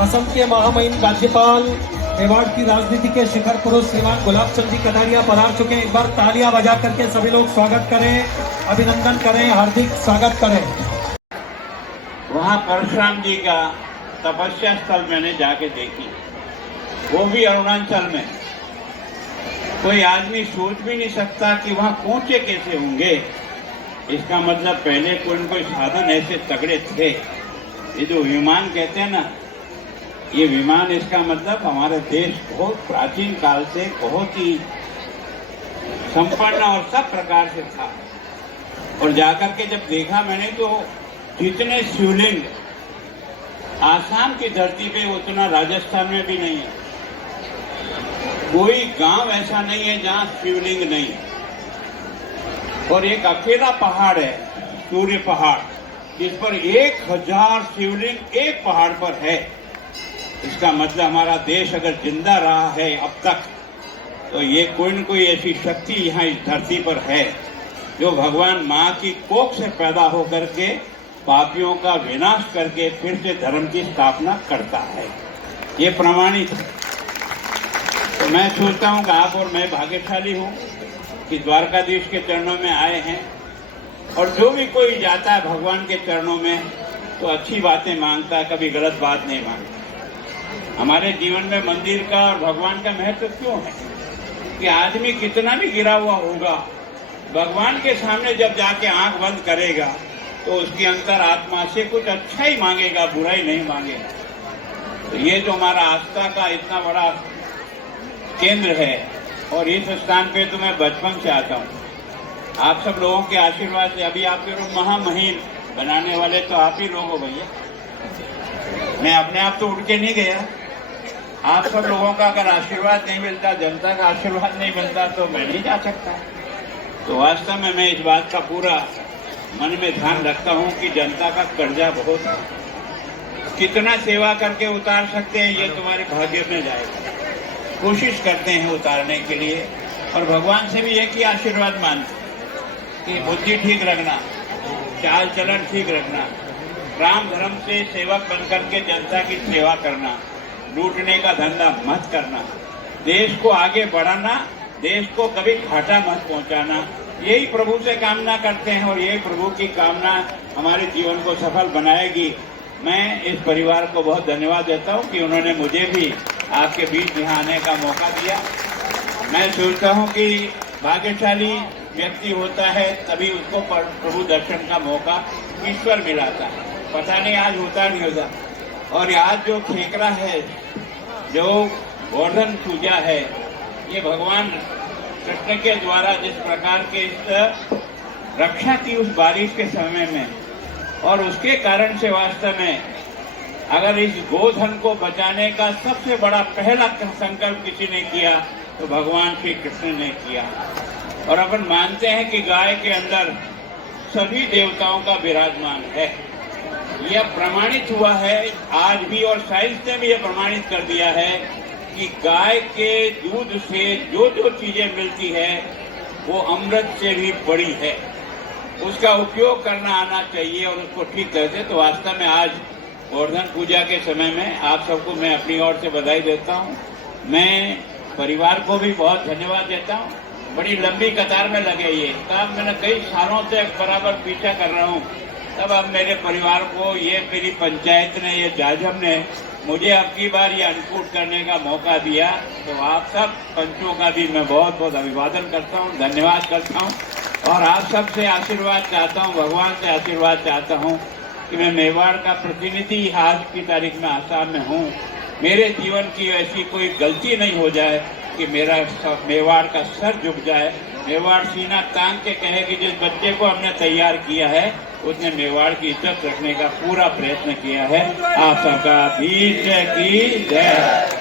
असम के महामहिम राज्यपाल, मेवाड़ की राजनीति के शिखर पुरुष श्रीमान गुलाब चंद जी कटारिया पधार चुके हैं। एक बार तालियां बजा करके सभी लोग स्वागत करें, अभिनंदन करें, हार्दिक स्वागत करें। वहाँ परशुराम जी का तपस्या स्थल मैंने जाके देखी, वो भी अरुणाचल में। कोई आदमी सोच भी नहीं सकता कि वहाँ पहुंचे कैसे होंगे। इसका मतलब पहले कोई न कोई साधन ऐसे तगड़े थे। ये जो विमान कहते हैं ना, ये विमान, इसका मतलब हमारा देश बहुत प्राचीन काल से बहुत ही संपन्न और सब प्रकार से था। और जाकर के जब देखा मैंने तो जितने शिवलिंग आसाम की धरती पे उतना राजस्थान में भी नहीं है। कोई गांव ऐसा नहीं है जहां शिवलिंग नहीं है। और एक अकेला पहाड़ है, सूर्य पहाड़, जिस पर 1000 शिवलिंग एक पहाड़ पर है। इसका मतलब हमारा देश अगर जिंदा रहा है अब तक, तो ये कोई न कोई ऐसी शक्ति यहाँ इस धरती पर है जो भगवान माँ की कोख से पैदा होकर के पापियों का विनाश करके फिर से धर्म की स्थापना करता है। ये प्रमाणित है। तो मैं सोचता हूँ कि आप और मैं भाग्यशाली हूँ कि द्वारकाधीश के चरणों में आए हैं। और जो भी कोई जाता है भगवान के चरणों में तो अच्छी बातें मांगता है, कभी गलत बात नहीं मांगता। हमारे जीवन में मंदिर का और भगवान का महत्व क्यों है कि आदमी कितना भी गिरा हुआ होगा, भगवान के सामने जब जाके आंख बंद करेगा तो उसकी अंतर आत्मा से कुछ अच्छा ही मांगेगा, बुराई नहीं मांगेगा। तो ये जो हमारा आस्था का इतना बड़ा केंद्र है, और इस स्थान पे तो मैं बचपन से आता हूँ। आप सब लोगों के आशीर्वाद से अभी आपके लोग महामहिम बनाने वाले तो आप ही लोग हो भैया। मैं अपने आप तो उठ के नहीं गया। आप सब लोगों का अगर आशीर्वाद नहीं मिलता, जनता का आशीर्वाद नहीं मिलता, तो मैं नहीं जा सकता। तो वास्तव में मैं इस बात का पूरा मन में ध्यान रखता हूँ कि जनता का कर्जा बहुत है। कितना सेवा करके उतार सकते हैं ये तुम्हारे भाग्य में जाएगा। कोशिश करते हैं उतारने के लिए, और भगवान से भी एक ही आशीर्वाद मानते कि बुद्धि ठीक रखना, चाल चलन ठीक रखना, राम धर्म से सेवक बनकर के जनता की सेवा करना, लूटने का धंधा मत करना, देश को आगे बढ़ाना, देश को कभी घाटा मत पहुंचाना। यही प्रभु से कामना करते हैं और यही प्रभु की कामना हमारे जीवन को सफल बनाएगी। मैं इस परिवार को बहुत धन्यवाद देता हूं कि उन्होंने मुझे भी आपके बीच यहाँ आने का मौका दिया। मैं सोचता हूं कि भाग्यशाली व्यक्ति होता है तभी उसको प्रभु दर्शन का मौका ईश्वर मिलाता है। पता नहीं आज होता नहीं होता। और आज जो ठेकरा है, जो गोवर्धन पूजा है, ये भगवान कृष्ण के द्वारा जिस प्रकार के इस रक्षा की उस बारिश के समय में, और उसके कारण से वास्तव में अगर इस गोधन को बचाने का सबसे बड़ा पहला संकल्प किसी ने किया तो भगवान श्री कृष्ण ने किया। और अपन मानते हैं कि गाय के अंदर सभी देवताओं का विराजमान है। यह प्रमाणित हुआ है आज भी, और साइंस ने भी यह प्रमाणित कर दिया है कि गाय के दूध से जो जो चीजें मिलती है वो अमृत से भी बड़ी है। उसका उपयोग करना आना चाहिए और उसको ठीक करते। तो वास्तव में आज गोवर्धन पूजा के समय में आप सबको मैं अपनी ओर से बधाई देता हूँ। मैं परिवार को भी बहुत धन्यवाद देता हूँ। बड़ी लंबी कतार में लगे ये काम, मैंने कई सालों से बराबर पीछा कर रहा हूँ। तब अब मेरे परिवार को, ये मेरी पंचायत ने, ये जाजम ने मुझे अब की बार ये अन्नकूट करने का मौका दिया। तो आप सब पंचों का भी मैं बहुत बहुत अभिवादन करता हूँ, धन्यवाद करता हूँ। और आप सबसे आशीर्वाद चाहता हूँ, भगवान से आशीर्वाद चाहता हूँ कि मैं मेवाड़ का प्रतिनिधि आज की तारीख में आसाम में हूँ। मेरे जीवन की ऐसी कोई गलती नहीं हो जाए कि मेरा मेवाड़ का सर झुक जाए। मेवाड़ सीना तान के कहे कि जिस बच्चे को हमने तैयार किया है उसने मेवाड़ की इज्जत रखने का पूरा प्रयत्न किया है। आप सबका बीच की जय।